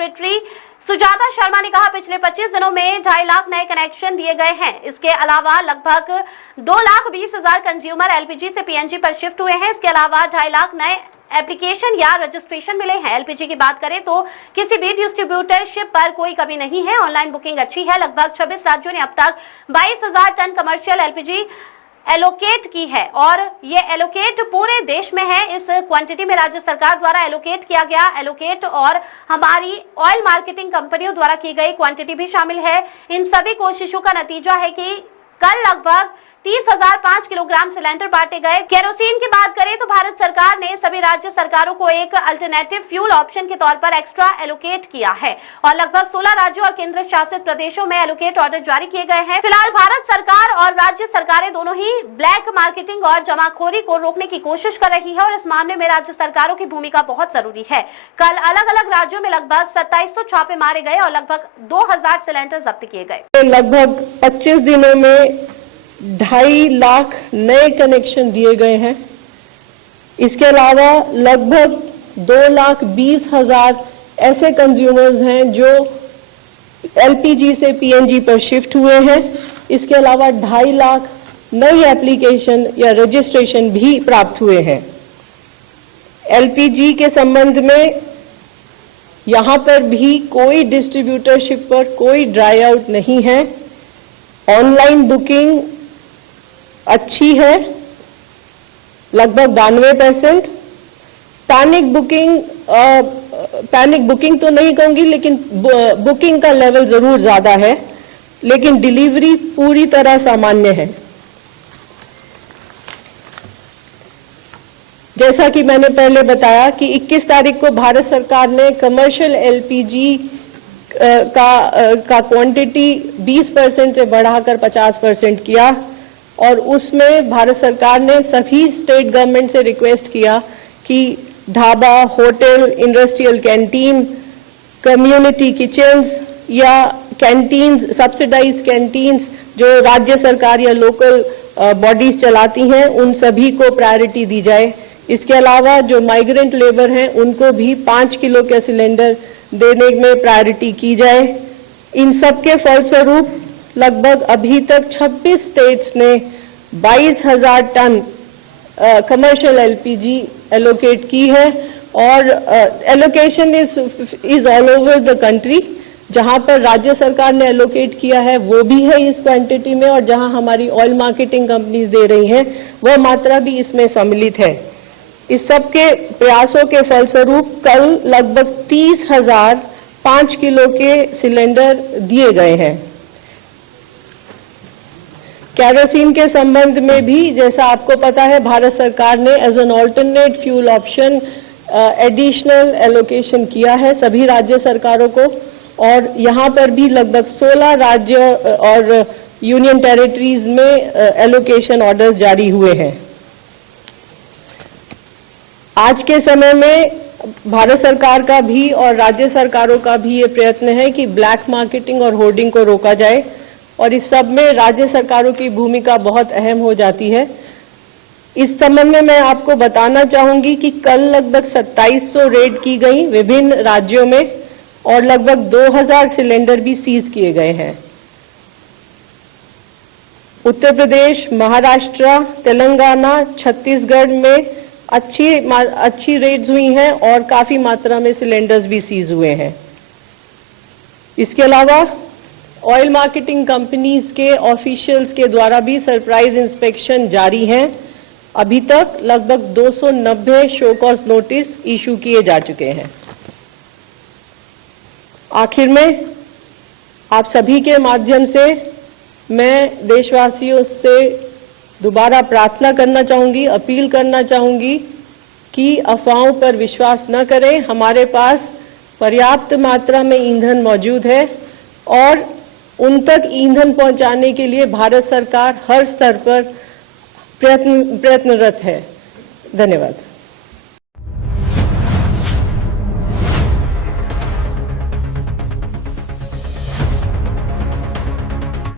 Secretary Sujata Sharma ने कहा, पिछले 25 दिनों में 2.5 लाख नए कनेक्शन दिए गए हैं। इसके अलावा लगभग 2,20,000 कंज्यूमर एलपीजी से पीएनजी पर शिफ्ट हुए हैं। इसके अलावा 2.5 लाख नए एप्लीकेशन या रजिस्ट्रेशन मिले हैं। एलपीजी की बात करें तो किसी भी डिस्ट्रीब्यूटरशिप पर कोई कमी नहीं है। ऑनलाइन बुकिंग अच्छी है। लगभग 26 राज्यों ने अब तक 22,000 टन कमर्शियल एलपीजी एलोकेट की है और ये एलोकेट पूरे देश में है। इस क्वांटिटी में राज्य सरकार द्वारा एलोकेट किया गया एलोकेट और हमारी ऑयल मार्केटिंग कंपनियों द्वारा की गई क्वांटिटी भी शामिल है। इन सभी कोशिशों का नतीजा है कि कल लगभग 30,005 किलोग्राम सिलेंडर बांटे गए। केरोसिन की बात करें तो भारत सरकार ने सभी राज्य सरकारों को एक अल्टरनेटिव फ्यूल ऑप्शन के तौर पर एक्स्ट्रा एलोकेट किया है और लगभग 16 राज्यों और केंद्र शासित प्रदेशों में एलोकेट ऑर्डर जारी किए गए हैं। फिलहाल भारत सरकार और राज्य सरकारें दोनों ही ब्लैक मार्केटिंग और जमाखोरी को रोकने की कोशिश कर रही है और इस मामले में राज्य सरकारों की भूमिका बहुत जरूरी है। कल अलग अलग राज्यों में लगभग 2700 छापे मारे गए और लगभग 2000 सिलेंडर जब्त किए गए। लगभग 25 दिनों में 2.5 लाख नए कनेक्शन दिए गए हैं। इसके अलावा लगभग 2,20,000 ऐसे कंज्यूमर्स हैं जो एलपीजी से पीएनजी पर शिफ्ट हुए हैं। इसके अलावा 2.5 लाख नई एप्लीकेशन या रजिस्ट्रेशन भी प्राप्त हुए हैं। एलपीजी के संबंध में यहाँ पर भी कोई डिस्ट्रीब्यूटरशिप पर कोई ड्राई आउट नहीं है। ऑनलाइन बुकिंग अच्छी है, लगभग 92%। पैनिक बुकिंग तो नहीं कहूंगी, लेकिन बुकिंग का लेवल जरूर ज्यादा है, लेकिन डिलीवरी पूरी तरह सामान्य है। जैसा कि मैंने पहले बताया कि 21 तारीख को भारत सरकार ने कमर्शियल एलपीजी का क्वांटिटी 20% से बढ़ाकर 50% किया और उसमें भारत सरकार ने सभी स्टेट गवर्नमेंट से रिक्वेस्ट किया कि dhaba, hotel, industrial canteen, community kitchens या कैंटीन्स, सब्सिडाइज कैंटीन्स जो राज्य सरकार या लोकल बॉडीज चलाती हैं, उन सभी को प्रायोरिटी दी जाए। इसके अलावा जो माइग्रेंट लेबर हैं उनको भी 5 किलो के सिलेंडर देने में प्रायोरिटी की जाए। इन सब के फलस्वरूप लगभग अभी तक 26 स्टेट्स ने 22,000 टन कमर्शियल एलपीजी एलोकेट की है और allocation is all over the country. जहां पर राज्य सरकार ने एलोकेट किया है वो भी है इस क्वांटिटी में और जहां हमारी ऑयल मार्केटिंग कंपनीज दे रही हैं वह मात्रा भी इसमें सम्मिलित है। इस सब के प्रयासों के फलस्वरूप कल लगभग 30,000 5 किलो के सिलेंडर दिए गए हैं। केरोसिन के संबंध में भी जैसा आपको पता है, भारत सरकार ने as an alternate fuel option additional allocation किया है सभी राज्य सरकारों को और यहाँ पर भी लगभग 16 राज्य और यूनियन टेरिटरीज में एलोकेशन ऑर्डर्स जारी हुए हैं। आज के समय में भारत सरकार का भी और राज्य सरकारों का भी ये प्रयत्न है कि ब्लैक मार्केटिंग और होर्डिंग को रोका जाए और इस सब में राज्य सरकारों की भूमिका बहुत अहम हो जाती है। इस संबंध में मैं आपको बताना चाहूंगी कि कल लगभग 2700 रेड की गई विभिन्न राज्यों में और लगभग 2000 सिलेंडर भी सीज किए गए हैं। उत्तर प्रदेश, महाराष्ट्र, तेलंगाना, छत्तीसगढ़ में अच्छी रेड्स हुई हैं और काफी मात्रा में सिलेंडर्स भी सीज हुए हैं। इसके अलावा ऑयल मार्केटिंग कंपनीज के ऑफिशियल्स के द्वारा भी सरप्राइज इंस्पेक्शन जारी हैं। अभी तक लगभग 290 शो कॉज नोटिस इशू किए जा चुके हैं। आखिर में आप सभी के माध्यम से मैं देशवासियों से दोबारा प्रार्थना करना चाहूंगी, अपील करना चाहूंगी कि अफवाहों पर विश्वास न करें। हमारे पास पर्याप्त मात्रा में ईंधन मौजूद है और उन तक ईंधन पहुंचाने के लिए भारत सरकार हर स्तर पर प्रयत्नरत है। धन्यवाद।